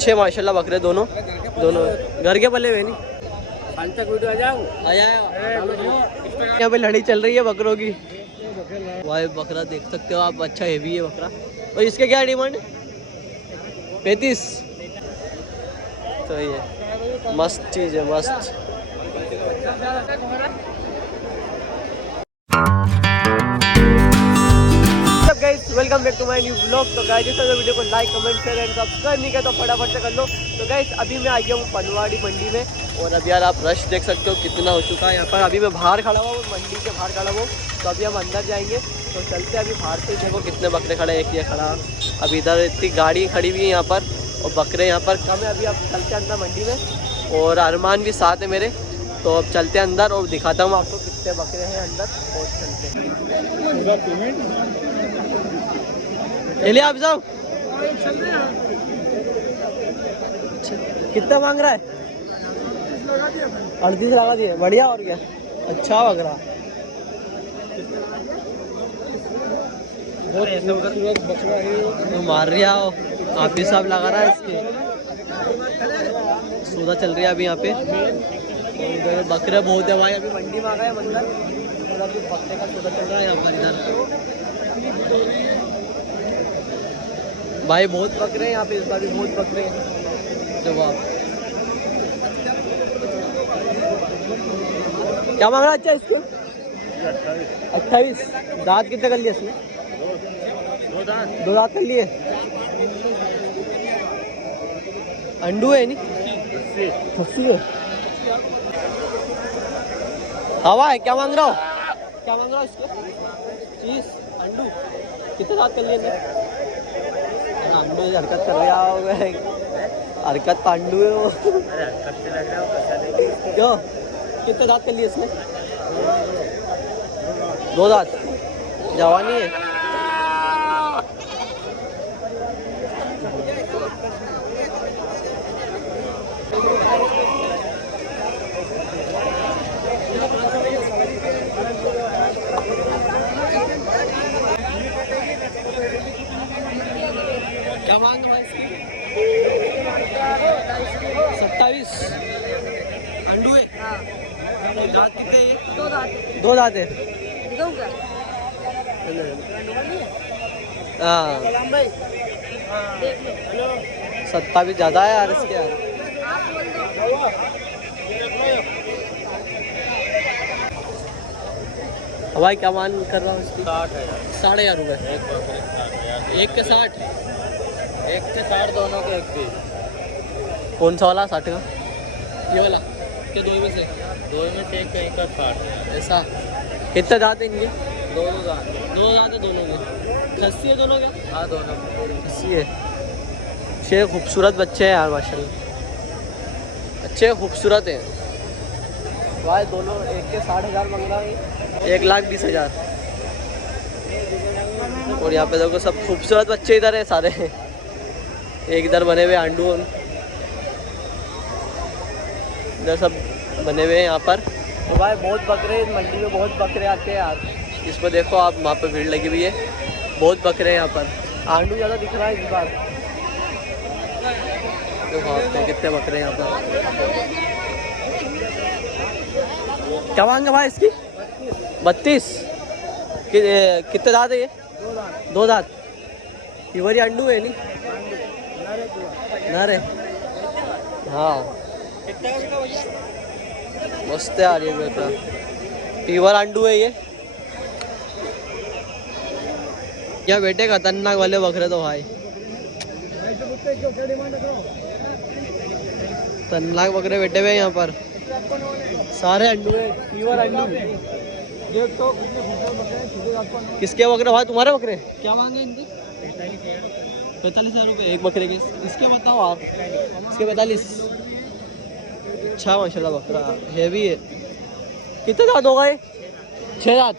अच्छे माशाल्लाह बकरे दोनों घर के पले हुए नहीं। यहाँ पे लड़ी चल रही है बकरों की। भाई बकरा देख सकते हो आप, अच्छा हेवी है बकरा। और इसके क्या डिमांड है? 35। तो ये मस्त चीज़ है, मस्त। Welcome back to my new blog. तो गाइस अगर वीडियो को like comment share and subscribe नहीं किया तो फटाफट से कर लो। तो गाइस अभी मैं आ गया हूँ पनवाड़ी मंडी में, और अभी यार आप रश देख सकते हो कितना हो चुका है यहाँ पर। अभी मैं बाहर खड़ा हुआ हूँ, मंडी के बाहर खड़ा हुआ हूँ। तो अभी हम अंदर जाएंगे, तो चलते अभी बाहर से। देखो कितने बकरे खड़े हैं, एक ये खड़ा। अभी इधर इतनी गाड़ी खड़ी हुई है यहाँ पर, और बकरे यहाँ पर कम है। अभी आप चलते हैं अंदर मंडी में, और अरमान भी साथ है मेरे। तो अब चलते हैं अंदर और दिखाता हूँ आपको कितने बकरे हैं अंदर, और चलते हैं। चलिए आप जाओ। कितना मांग रहा है? 38 लगा दिए, बढ़िया। और क्या, अच्छा लग रहा। तो मार रहा हो आप ही, साहब लगा रहा है इसके। सौदा चल रही है अभी यहाँ पे। उधर बकरे बहुत है भाई, अभी मंडी में आ गए मंदिर, और अभी बकरे का सौदा चल रहा है यहाँ पर। इधर भाई बहुत बकरे हैं यहाँ पे, इस बार भी बहुत बकरे हैं। देखो आप क्या मांग रहा है? अच्छा इसको 28। दांत कितने कर लिए इसने? दो दांत कर लिए। अंडू है नहीं? 80 है। हवा है। क्या मांग रहा हो? क्या मांग रहा हो इसको? 30 अंडू। कितने दांत कर लिए? अंडू हरकत कर रहा हो, हरकत पांडू है वो। क्यों? कितने दांत कर लिए इसने? 2 दांत। जवानी है। क्या मांग रहा है इसकी? 27 अंडू है। दांत कितने हैं? 2 दांत है। हाँ 27 ज़्यादा है यार इसके यार। भाई क्या मान कर रहा हूँ इसकी? 60,000 रुपये। एक के 60? एक के 60 दोनों के 31। कौन सा वाला 60 का? ये वाला के? दो में से एक का, एक का 60। ऐसा? कितने दांत है इनके? 2 दांत। 2 दांत है दोनों के। खस्सी है दोनों क्या? हाँ दोनों खस्सी है। अच्छे खूबसूरत बच्चे हैं यार माशाल्लाह, अच्छे खूबसूरत हैं भाई दोनों। एक के 60,000 मांग रहा है, 1,20,000। और यहाँ पे देखो सब खूबसूरत बच्चे इधर है सारे। एक इधर बने हुए आंडू, इधर सब बने हुए हैं यहाँ पर। तो भाई बहुत बकरे, मंडी में बहुत बकरे आते हैं यार। इसमें देखो आप, वहाँ पे भीड़ लगी हुई है, बहुत बकरे हैं यहाँ पर। आंडू ज़्यादा दिख रहा है इस बार। देखो आप कितने बकरे हैं यहाँ पर। क्या मांगे भाई इसकी? 32। कितने दांत है ये? 2 दांत। प्योर अंडू है नहीं? नर है। हाँ मस्त है यार ये बेटा, प्योर अंडू है ये। क्या बेटे खतरनाक वाले बकरे तो भाई, खतरनाक बकरे बैठे हुए यहाँ पर। सारे अंडू है, प्योर अंडू। देख तो किसके बकरे भाई? तुम्हारे बकरे? क्या मांगे इनके? 45,000 रुपये एक बकरे के। इसके बताओ आप। इसके 45। अच्छा माशाल्लाह बकरा हेवी है। कितने दांत होगा ये? 6 दांत।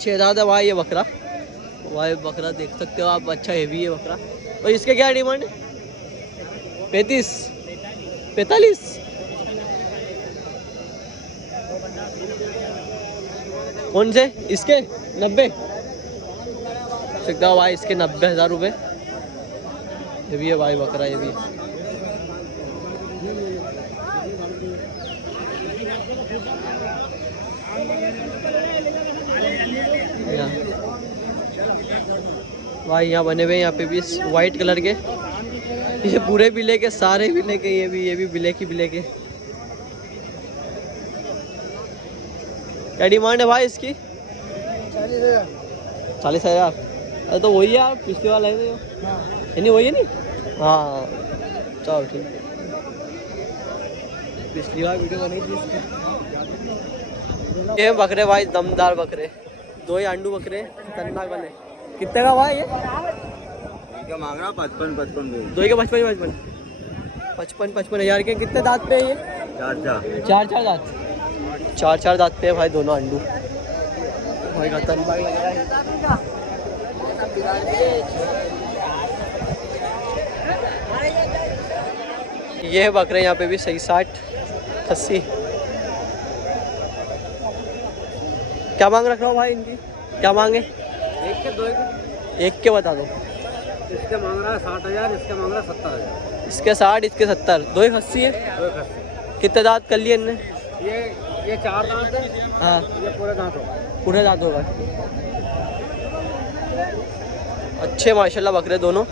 6 दांत है भाई ये बकरा। भाई बकरा देख सकते हो आप, अच्छा हेवी है बकरा। और इसके क्या डिमांड है? 35 45। कौन से? इसके 90 सकता हो भाई, इसके 90,000 रुपये। ये भी है भाई बकरा, ये भी। भाई यहाँ बने हुए, यहाँ पे भी वाइट कलर के, ये पूरे बिले के, सारे बिले के, ये भी बिले की बिले के। क्या डिमांड है भाई इसकी? 40,000। अरे तो वही है आप पिछले वाला है तो नहीं, वही है नहीं। हाँ चलो ठीक है, पिछली बार वीडियो बनी थी इसकी। ये बकरे भाई दमदार बकरे, 2 ही आंडू बकरे खतरनाक वाले। कितने का भाई ये? क्या मांग रहा? 55 दो ही के 55 हज़ार के। कितने दांत पे है ये? 4 दांत। 4 दांत पे है भाई दोनों आंडू। भाई खतरनाक लग रहा है। ये है बकरे यहाँ पे भी सही 60-80। क्या मांग रख रहा हो भाई इनकी? क्या मांगे? एक के 2 के। एक के बता दो। इसके मांग रहा है 60,000, इसके मांग रहा है 70,000। इसके 60, इसके 70। 2 ही खस्सी है। कितने दांत कर लिए इनने? ये 4 दांत है। हाँ ये पूरे दांत होगा। पूरे दांत होगा। अच्छे माशाल्लाह बकरे दोनों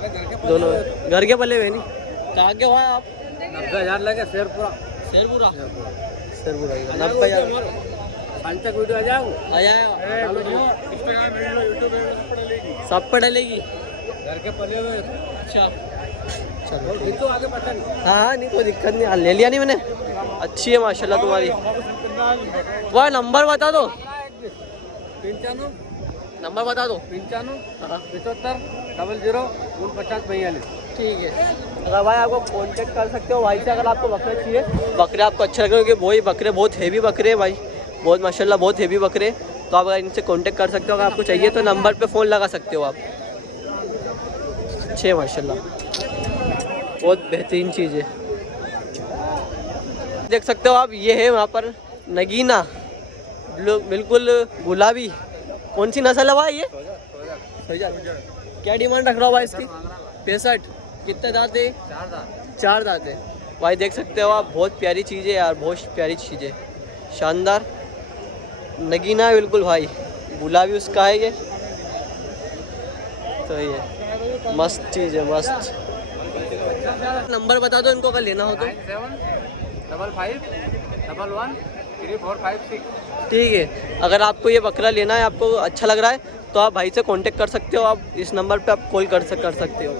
घर के पले हुए नहीं। कहाँ के हुआ आप? 90,000 लगे। शेरपुरा। 90,000 तक वीडियो आ जाओ। सब पे डलेगी। घर के पले हुए। अच्छा चलो तो आगे पता नहीं। हाँ नहीं कोई दिक्कत नहीं, ले लिया नहीं मैंने। अच्छी है माशाल्लाह तुम्हारी। वह नंबर बता दो। 95 नंबर बता दो। 95 75 00 49 42। ठीक है। अगर भाई आपको कांटेक्ट कर सकते हो भाई से, अगर आपको बकरे चाहिए, बकरे आपको अच्छे लग रहे हो, क्योंकि वही बकरे बहुत हेवी बकरे हैं भाई, बहुत माशाल्लाह बहुत हेवी बकरे। तो आप अगर इनसे कांटेक्ट कर सकते हो, अगर आपको चाहिए तो नंबर पे फ़ोन लगा सकते हो आप। अच्छे माशाल्लाह, बहुत बेहतरीन चीज़ है। देख सकते हो आप, ये है वहाँ पर नगीना, बिल्कुल गुलाबी। कौन सी नस्ल है भाई ये? क्या डिमांड रख रहा हो भाई इसकी? 65। कितने दांत है? 4 दांत है भाई। देख सकते हो आप, बहुत प्यारी चीज़ है यार, बहुत प्यारी चीज़ है, शानदार नगीना है बिल्कुल भाई। गुलाबी उसका है ये, तो ये मस्त चीज़ है, मस्त। नंबर बता दो इनको अगर लेना हो तो। 9755113456। ठीक है। अगर आपको ये बकरा लेना है, आपको अच्छा लग रहा है, तो आप भाई से कांटेक्ट कर सकते हो। आप इस नंबर पे आप कॉल कर सकते हो।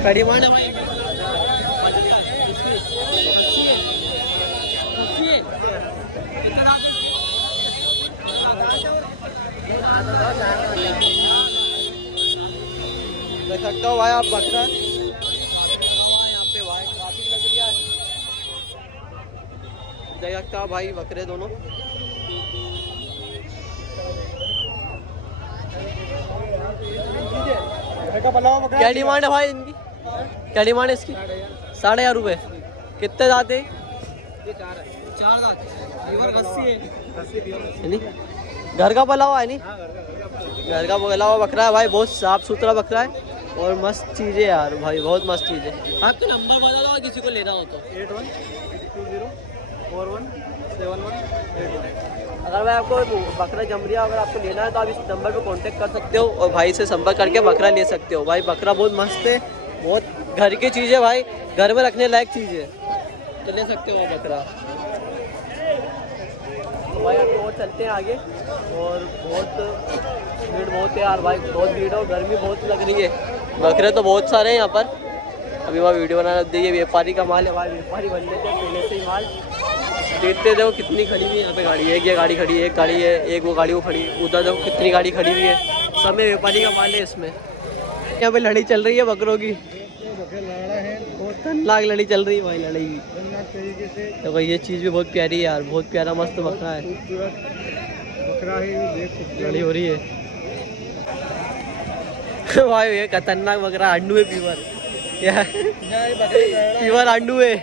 क्या डिमांड है भाई? देख सकते हो भाई आप बकरा यहाँ पे भाई ट्रैफिक लग रही है। देख सकते हो भाई बकरे दोनों। क्या डिमांड है भाई इनकी? क्या डिमांड है इसकी? 60,000 रुपये। कितने दांत है? 4 दांत। घर का पला हुआ है नहीं? घर का पला हुआ बकरा है भाई, बहुत साफ सुथरा बकरा है और मस्त चीज़ है यार भाई, बहुत मस्त चीज़ है। आपका नंबर बता दो किसी को लेना हो तो। 8120417181। अगर भाई आपको बकरा जमरिया अगर आपको लेना है तो आप इस नंबर पर कांटेक्ट कर सकते हो और भाई से संपर्क करके बकरा ले सकते हो। भाई बकरा बहुत मस्त है, बहुत घर की चीज़ है भाई, घर में रखने लायक चीज़ है, तो ले सकते हो बकरा। तो भाई आप और चलते हैं आगे, और बहुत भीड़ बहुत है यार भाई, बहुत भीड़ है और गर्मी बहुत लग रही है। बकरे तो बहुत सारे हैं यहाँ पर। अभी वहाँ वीडियो बनाना दिए, व्यापारी का माल है भाई, व्यापारी बन लेते हैं पहले से ही माल। देखते देखो कितनी खड़ी हुई है यहाँ पे गाड़ी, एक ये गाड़ी खड़ी है, एक गाड़ी है, एक वो गाड़ी वो खड़ी है, उधर देखो कितनी गाड़ी खड़ी हुई है, सब में व्यापारी का माल है इसमें। यहाँ पे लड़ाई चल रही है बकरों की। बकरे लड़ रहे हैं, बहुत खतरनाक लड़ी चल रही है भाई, लड़ी तो भाई ये चीज़ भी बहुत प्यारी है यार, बहुत प्यारा मस्त बकरा है, बकरा है, लड़ी हो रही है भाई। ये खतरनाक बकरा अंडू है, पीवर यार, पीवर अंडू है,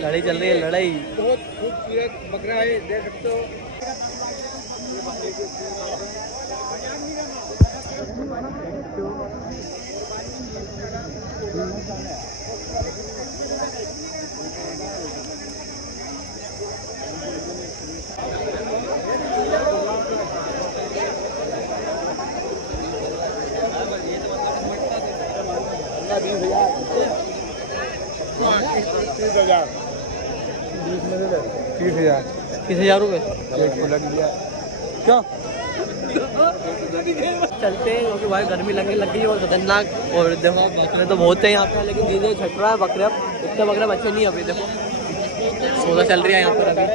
लड़ाई चल रही है, लड़ाई। बहुत खूबसूरत बकरा है, देख सकते हो। तीस हजार 30,000 रुपये लग गया। क्या चलते हैं क्योंकि भाई गर्मी लगने लग गई है और खतरनाक। और देखो बकरे तो बहुत है यहाँ पे, लेकिन धीरे धीरे छट रहा है बकरे, अब इतने बकरे बच्चे नहीं अभी। देखो सौदा चल रही है यहाँ पर अभी।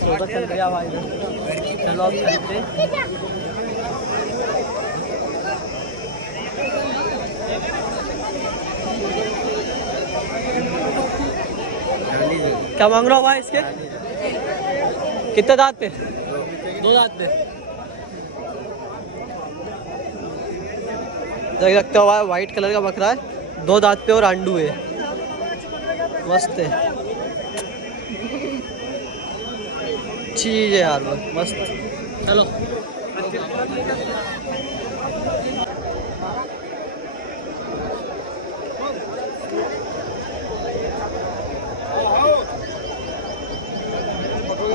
सौदा चल रहा है भाई, चलो अब चलते हैं। क्या मांग रहा हो भाई इसके? कितने दांत पे? 2 दांत पे। देख सकते हो भाई, वाइट कलर का बकरा है, 2 दांत पे और आंडू है, मस्त है, चीज है यार, बस मस्त। चलो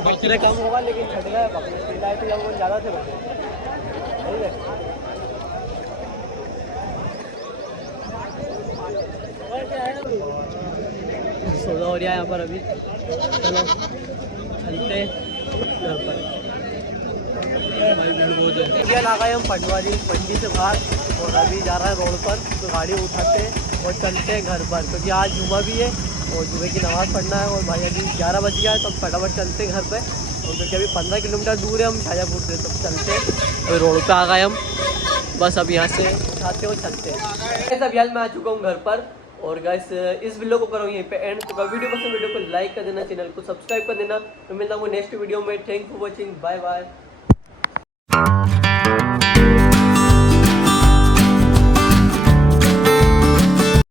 बकरे कम होगा लेकिन छट गए बकरे, लाइट जब ज़्यादा थे बकरे, ठीक है। सौदा हो रहा है यहाँ पर अभी, चलो चलते घर पर। भाई भीड़ बहुत है। आ गए हम पटवारी मंडी से बाहर और अभी जा रहा है रोड पर, तो गाड़ी उठाते और चलते हैं घर पर, क्योंकि आज जुमा भी है और जुमे की नमाज़ पढ़ना है। और भाई अभी 11 बज गया है, तो हम फटाफट चलते हैं घर पे, और क्योंकि अभी 15 किलोमीटर दूर है हम शाजापुर से, तो चलते हैं। अभी रोड पे आ गए हम, बस अब यहाँ से उठाते और चलते हैं। अभी हाल मैं आ चुका हूँ घर पर, और गाइस इस वीडियो को करो यहीं पे एंड। तो वीडियो पसंद, वीडियो को लाइक कर देना, चैनल को सब्सक्राइब कर देना। तो मिलता हूँ नेक्स्ट वीडियो में। Thank for watching, bye bye.